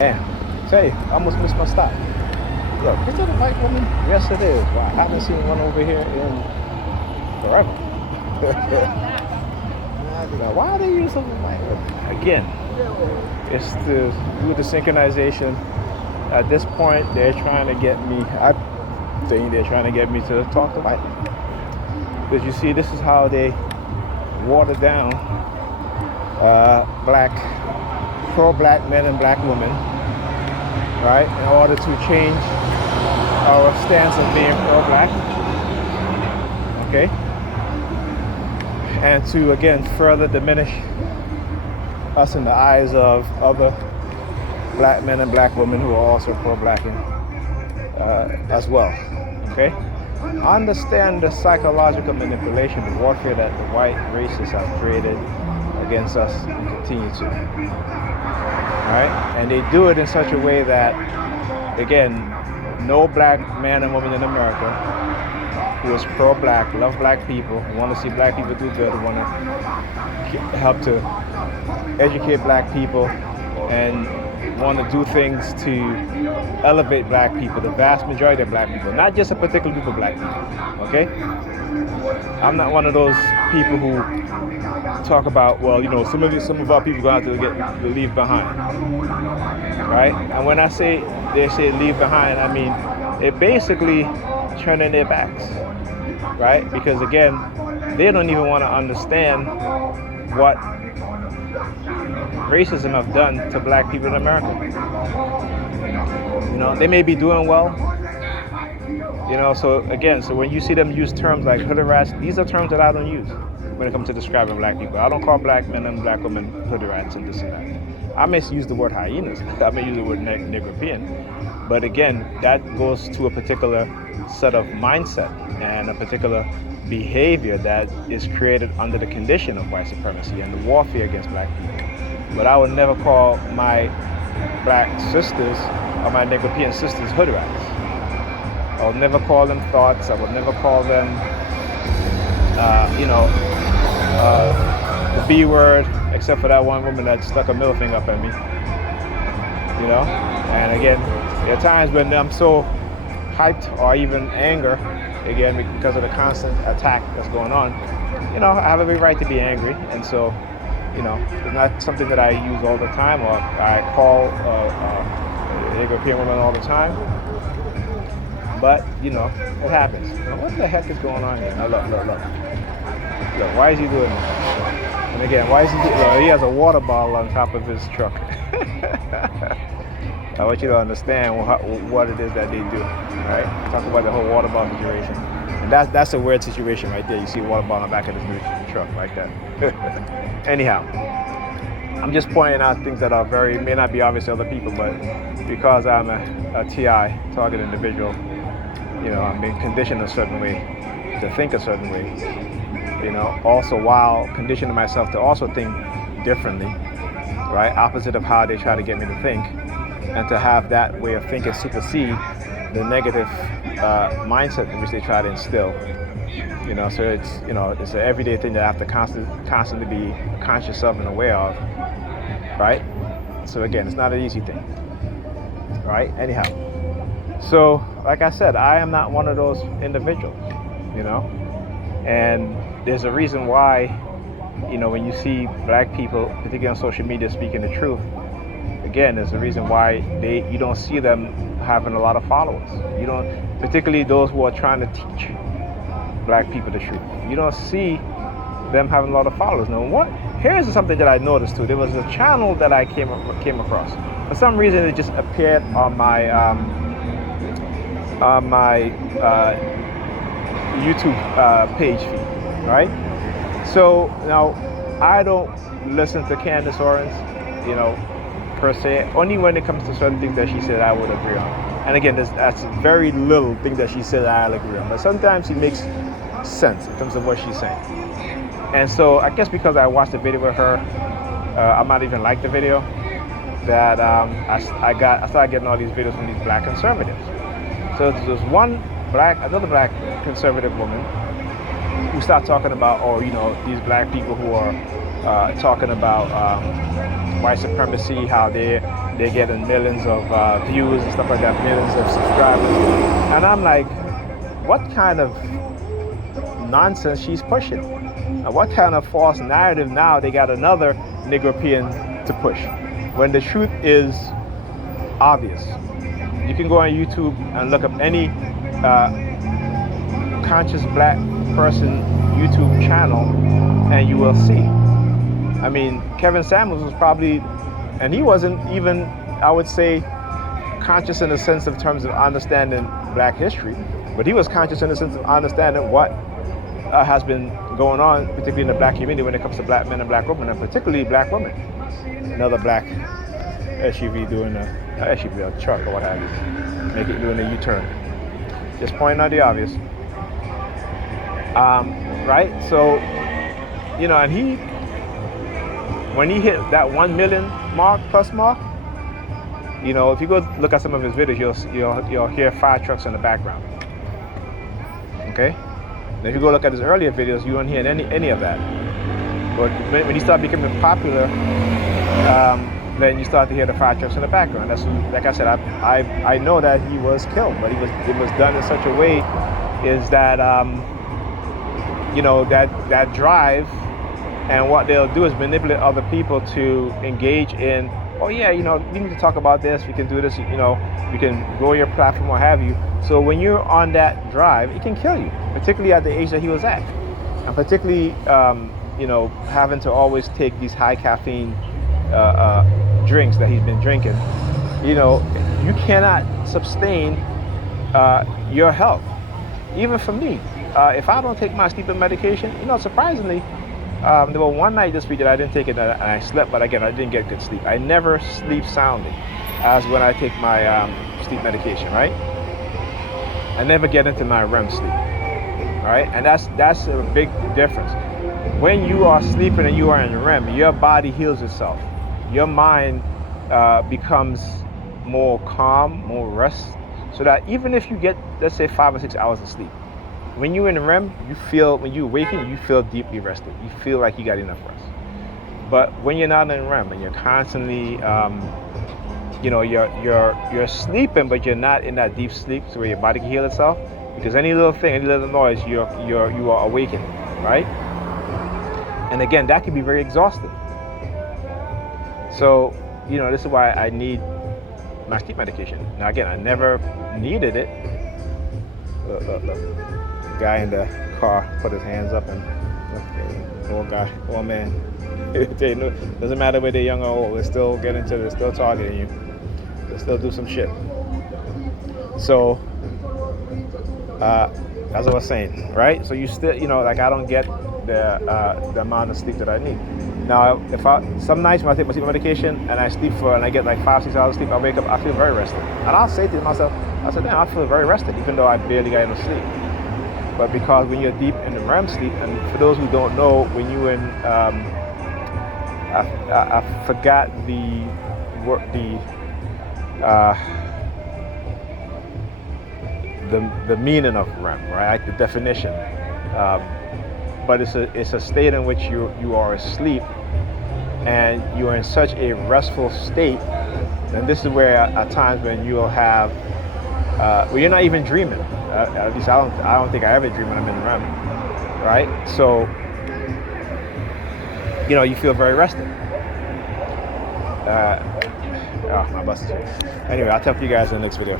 Damn, tell you, I almost missed my stop. Look, is that a white woman? Yes, it is. Wow, I haven't seen one over here in forever. Now, why are they using white women? Again, it's to do the synchronization. At this point, they're trying to get me, I think they're trying to get me to talk to white people. Because you see, this is how they water down pro-black men and black women, right? In order to change our stance of being pro-black, okay? And to, again, further diminish us in the eyes of other black men and black women who are also pro-black as well, okay? Understand the psychological manipulation, the warfare that the white racists have created against us and continue to, right? And they do it in such a way that, again, no black man and woman in America who is pro-black, love black people, want to see black people do good, want to help to educate black people, and want to do things to elevate black people, the vast majority of black people, not just a particular group of black people, okay? I'm not one of those people who talk about, well, you know, some of our people going to have to leave behind, right? And when I say they say leave behind, I mean they're basically turning their backs, right? Because again, they don't even want to understand what racism have done to black people in America. You know, they may be doing well, you know, so again, so when you see them use terms like hood rats, these are terms that I don't use when it comes to describing black people. I don't call black men and black women hood rats and this and that. I may use the word hyenas, I may use the word Negropean, but again, that goes to a particular set of mindset and a particular behavior that is created under the condition of white supremacy and the warfare against black people. But I would never call my black sisters or my Negropean sisters hood rats. I would never call them thoughts. I would never call them, the B word, except for that one woman that stuck a middle finger up at me. You know? And again, there are times when I'm so hyped or even anger, again, because of the constant attack that's going on, you know, I have every right to be angry. And so, you know, it's not something that I use all the time, or I call European women all the time. But, you know, it happens. Now, what the heck is going on here? Now, look. Look, why is he doing this? And again, why is he has a water bottle on top of his truck. I want you to understand what it is that they do, right? Talk about the whole water bottle situation. And that's a weird situation right there. You see a water bottle on the back of his new truck like that. Anyhow, I'm just pointing out things that may not be obvious to other people, but because I'm a TI, target individual, you know, I'm being conditioned a certain way, to think a certain way, you know, also while conditioning myself to also think differently, right? Opposite of how they try to get me to think, and to have that way of thinking supersede the negative mindset in which they try to instill. You know, so it's an everyday thing that I have to constantly be conscious of and aware of, right? So again, it's not an easy thing, right? Anyhow, so like I said, I am not one of those individuals, you know, and there's a reason why, you know, when you see black people, particularly on social media, speaking the truth, again, there's a reason why you don't see them having a lot of followers. You don't, particularly those who are trying to teach black people the truth. You don't see them having a lot of followers. Now, here's something that I noticed too. There was a channel that I came across. For some reason, it just appeared on my YouTube page feed, right? So now, I don't listen to Candace Owens, you know, per se. Only when it comes to certain things that she said I would agree on. And again, that's very little thing that she said I'll agree on. But sometimes it makes sense in terms of what she's saying. And so I guess because I watched the video with her, I might even like the video, that I started getting all these videos from these black conservatives. So there's another black conservative woman who started talking about, these black people who are talking about white supremacy, how they're they're getting millions of views and stuff like that, millions of subscribers. And I'm like, what kind of nonsense she's pushing? And what kind of false narrative now they got another Negropean to push? When the truth is obvious. You can go on YouTube and look up any conscious black person YouTube channel and you will see. I mean, Kevin Samuels was probably, and he wasn't even, I would say, conscious in the sense of terms of understanding black history, but he was conscious in the sense of understanding what has been going on, particularly in the black community when it comes to black men and black women, and particularly black women. Another black SUV doing a truck or what have you, doing a U-turn. Just pointing out the obvious. Right? So, and when he hit that 1 million plus mark, if you go look at some of his videos, you'll hear fire trucks in the background. Okay? And if you go look at his earlier videos, you won't hear any of that. But when he started becoming popular, then you start to hear the fire trucks in the background. That's, like I said, I know that he was killed, but it was done in such a way is that that drive, and what they'll do is manipulate other people to engage in, oh yeah, we need to talk about this, we can do this, we can grow your platform, what have you. So when you're on that drive, it can kill you, particularly at the age that he was at, and particularly having to always take these high caffeine drinks that he's been drinking. You cannot sustain your health. Even for me, if I don't take my sleeping medication, surprisingly, there was one night this week that I didn't take it and I slept, but again, I didn't get good sleep. I never sleep soundly as when I take my sleep medication, right? I never get into my REM sleep, right? And that's a big difference. When you are sleeping and you are in REM, your body heals itself. Your mind becomes more calm, more rest, so that even if you get, let's say, 5 or 6 hours of sleep, when you're in REM, when you awaken, you feel deeply rested. You feel like you got enough rest. But when you're not in REM and you're constantly, you're sleeping, but you're not in that deep sleep, so where your body can heal itself, because any little thing, any little noise, you are awakened, right? And again, that can be very exhausting. So, this is why I need my sleep medication. Now, again, I never needed it. Look. The guy in the car put his hands up, and old man. Doesn't matter whether they're young or old, they still get into it, they're still targeting you. They still do some shit. So, as I was saying, right? So you still, I don't get the amount of sleep that I need. Now, some nights when I take my sleep medication and I sleep and I get like 5-6 hours of sleep, I wake up, I feel very rested. And I'll say to myself, damn, I feel very rested, even though I barely got enough sleep. But because when you're deep in the REM sleep, and for those who don't know, when you're in, I forgot the meaning of REM, right? The definition. But it's a state in which you are asleep and you are in such a restful state. And this is where at times when you'll have, you're not even dreaming. At least I don't think I ever dream when I'm in REM, right? So, you feel very rested. My bus is here. Anyway, I'll talk to you guys in the next video.